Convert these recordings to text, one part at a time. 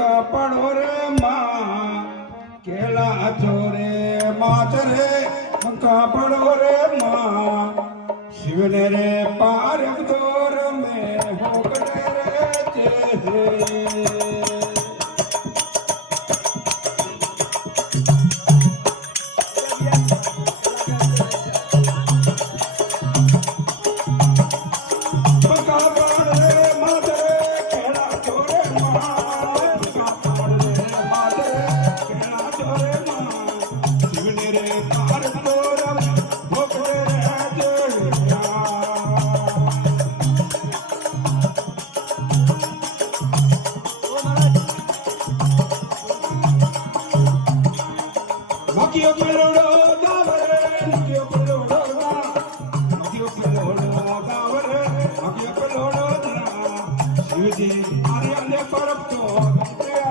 કાપડો રે માં કેલા ચોરે માચ રે કાપડો રે માં શિવને રે પાર દોર મે હોકડે રે ચે Makio peloro davare, makio peloro da, makio peloro davare, makio peloro da. Shivji Ariane parapto,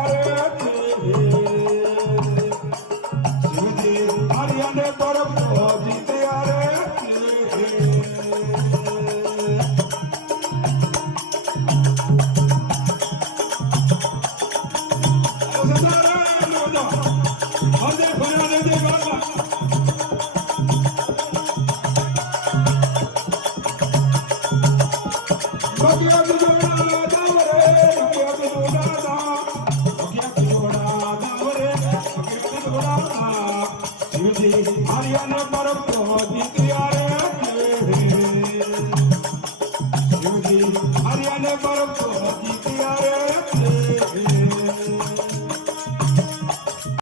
Ariane. Shivji Ariane parapto, Jite Ariane. Ariane parapto, Jite Ariane parapto, Jite Ariane.